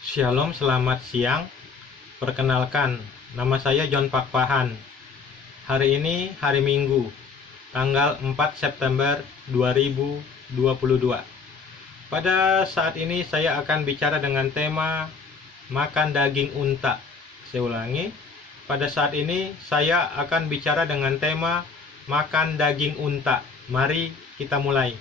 Shalom, selamat siang. Perkenalkan, nama saya John Pakpahan. Hari ini hari Minggu, tanggal 4 September 2022. Pada saat ini saya akan bicara dengan tema makan daging unta. Saya ulangi, pada saat ini saya akan bicara dengan tema makan daging unta. Mari kita mulai.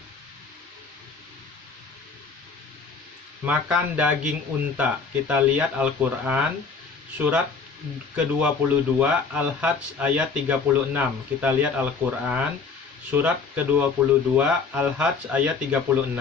Makan daging unta. Kita lihat Al-Quran surat ke-22 Al-Hajj ayat 36. Kita lihat Al-Quran surat ke-22 Al-Hajj ayat 36.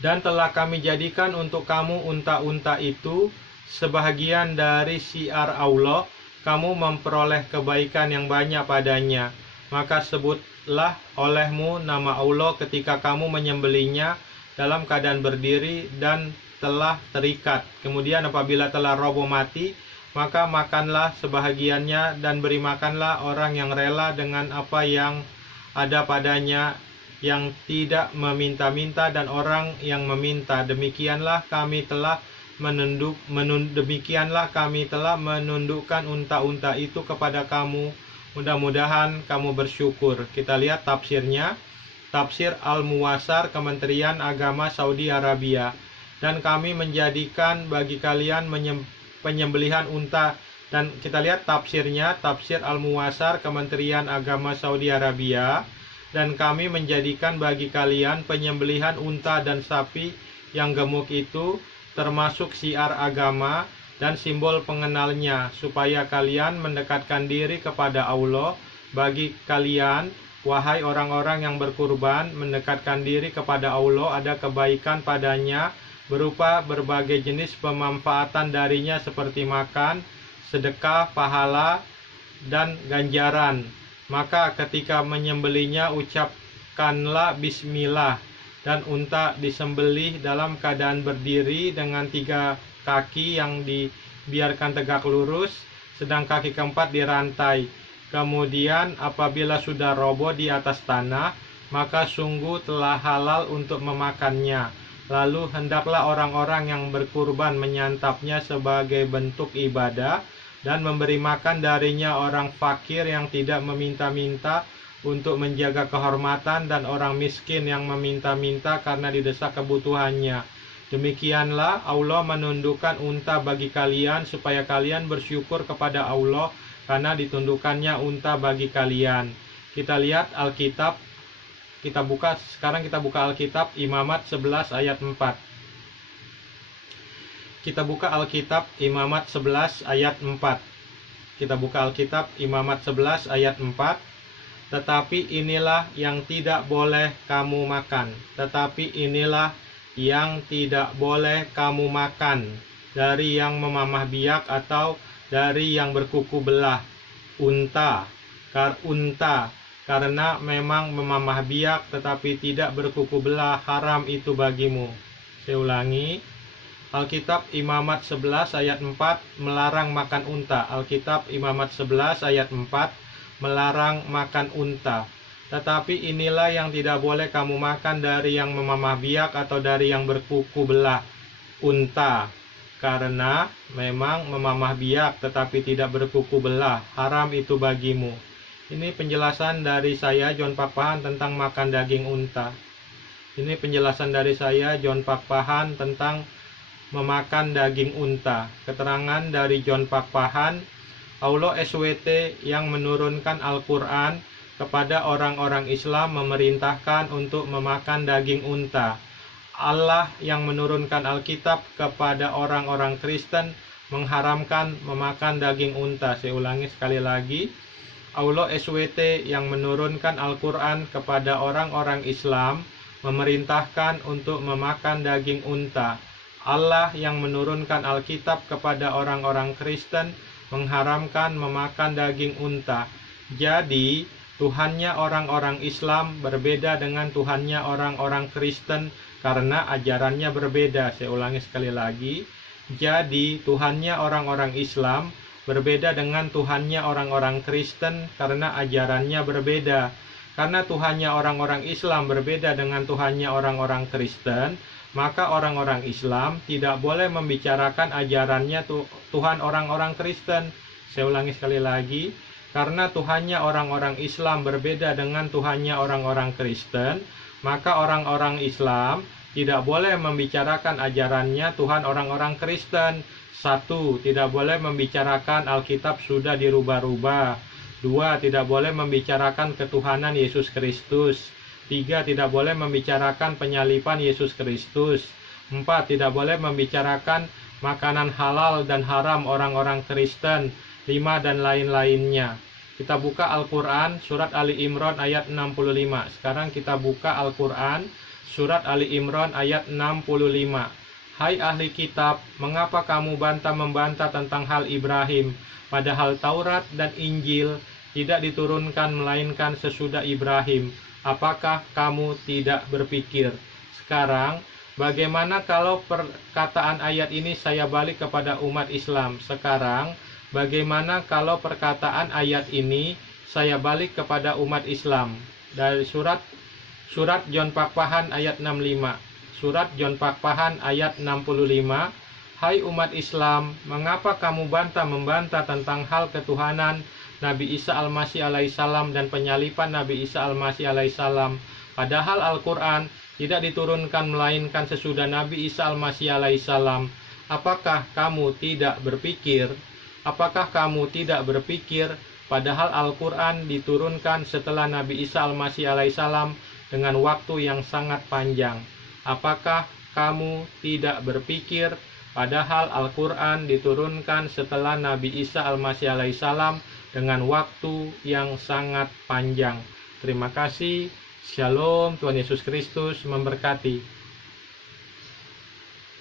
Dan telah kami jadikan untuk kamu unta-unta itu sebahagian dari syiar Allah, kamu memperoleh kebaikan yang banyak padanya. Maka sebutlah olehmu nama Allah ketika kamu menyembelihnya dalam keadaan berdiri dan telah terikat. Kemudian apabila telah roboh mati, maka makanlah sebahagiannya dan beri makanlah orang yang rela dengan apa yang ada padanya, yang tidak meminta-minta dan orang yang meminta. Demikianlah kami telah menundukkan unta-unta itu kepada kamu. Mudah-mudahan kamu bersyukur. Kita lihat tafsirnya. Tafsir Al-Muwassar Kementerian Agama Saudi Arabia. Dan kami menjadikan bagi kalian penyembelihan unta. Dan kita lihat tafsirnya. Tafsir Al-Muwassar Kementerian Agama Saudi Arabia. Dan kami menjadikan bagi kalian penyembelihan unta dan sapi yang gemuk itu termasuk syiar agama dan simbol pengenalnya, supaya kalian mendekatkan diri kepada Allah. Bagi kalian, wahai orang-orang yang berkurban, mendekatkan diri kepada Allah ada kebaikan padanya, berupa berbagai jenis pemanfaatan darinya seperti makan, sedekah, pahala, dan ganjaran. Maka ketika menyembelihnya ucapkanlah bismillah. Dan unta disembelih dalam keadaan berdiri dengan 3 kaki yang dibiarkan tegak lurus, sedang kaki keempat dirantai. Kemudian apabila sudah roboh di atas tanah, maka sungguh telah halal untuk memakannya. Lalu hendaklah orang-orang yang berkurban menyantapnya sebagai bentuk ibadah dan memberi makan darinya orang fakir yang tidak meminta-minta untuk menjaga kehormatan, dan orang miskin yang meminta-minta karena didesak kebutuhannya. Demikianlah Allah menundukkan unta bagi kalian supaya kalian bersyukur kepada Allah karena ditundukkannya unta bagi kalian. Kita lihat Alkitab. Sekarang kita buka Alkitab Imamat 11 ayat 4. Kita buka Alkitab Imamat 11 ayat 4. Kita buka Alkitab Imamat 11 ayat 4. Tetapi inilah yang tidak boleh kamu makan. Tetapi inilah yang tidak boleh kamu makan dari yang memamah biak atau dari yang berkuku belah. Unta. Karena memang memamah biak tetapi tidak berkuku belah, haram itu bagimu. Saya ulangi. Alkitab Imamat 11 ayat 4 melarang makan unta. Alkitab Imamat 11 ayat 4 melarang makan unta. Tetapi inilah yang tidak boleh kamu makan dari yang memamah biak atau dari yang berkuku belah. Unta. Karena memang memamah biak tetapi tidak berkuku belah, haram itu bagimu. Ini penjelasan dari saya John Pakpahan tentang makan daging unta. Ini penjelasan dari saya John Pakpahan tentang memakan daging unta. Keterangan dari John Pakpahan. Allah SWT yang menurunkan Al-Quran kepada orang-orang Islam memerintahkan untuk memakan daging unta. Allah yang menurunkan Alkitab kepada orang-orang Kristen mengharamkan memakan daging unta. Saya ulangi sekali lagi. Allah SWT yang menurunkan Al-Quran kepada orang-orang Islam memerintahkan untuk memakan daging unta. Allah yang menurunkan Alkitab kepada orang-orang Kristen mengharamkan memakan daging unta. Jadi Tuhannya orang-orang Islam berbeda dengan Tuhannya orang-orang Kristen karena ajarannya berbeda. Saya ulangi sekali lagi. Jadi Tuhannya orang-orang Islam berbeda dengan Tuhannya orang-orang Kristen karena ajarannya berbeda. Karena Tuhannya orang-orang Islam berbeda dengan Tuhannya orang-orang Kristen, maka orang-orang Islam tidak boleh membicarakan ajarannya Tuhan orang-orang Kristen. Saya ulangi sekali lagi, karena Tuhannya orang-orang Islam berbeda dengan Tuhannya orang-orang Kristen, maka orang-orang Islam tidak boleh membicarakan ajarannya Tuhan orang-orang Kristen. 1. Tidak boleh membicarakan Alkitab sudah dirubah-rubah. 2. Tidak boleh membicarakan ketuhanan Yesus Kristus. 3. Tidak boleh membicarakan penyaliban Yesus Kristus. 4. Tidak boleh membicarakan makanan halal dan haram orang-orang Kristen. 5. Dan lain-lainnya. Kita buka Al-Quran, surat Ali Imran ayat 65. Sekarang kita buka Al-Quran, surat Ali Imran ayat 65. Hai ahli kitab, mengapa kamu membantah tentang hal Ibrahim, padahal Taurat dan Injil tidak diturunkan melainkan sesudah Ibrahim? Apakah kamu tidak berpikir? Sekarang, bagaimana kalau perkataan ayat ini saya balik kepada umat Islam? Sekarang, bagaimana kalau perkataan ayat ini saya balik kepada umat Islam? Dari surat John Pakpahan ayat 65. Surat John Pakpahan ayat 65. Hai umat Islam, mengapa kamu membantah tentang hal ketuhanan Nabi Isa Al-Masih alaihissalam dan penyaliban Nabi Isa Al-Masih alaihissalam? Padahal Al-Quran tidak diturunkan melainkan sesudah Nabi Isa Al-Masih alaihissalam. Apakah kamu tidak berpikir? Apakah kamu tidak berpikir padahal Al-Quran diturunkan setelah Nabi Isa Al-Masih alaihissalam dengan waktu yang sangat panjang? Apakah kamu tidak berpikir padahal Al-Quran diturunkan setelah Nabi Isa Al-Masih alaihissalam dengan waktu yang sangat panjang? Terima kasih. Shalom, Tuhan Yesus Kristus memberkati.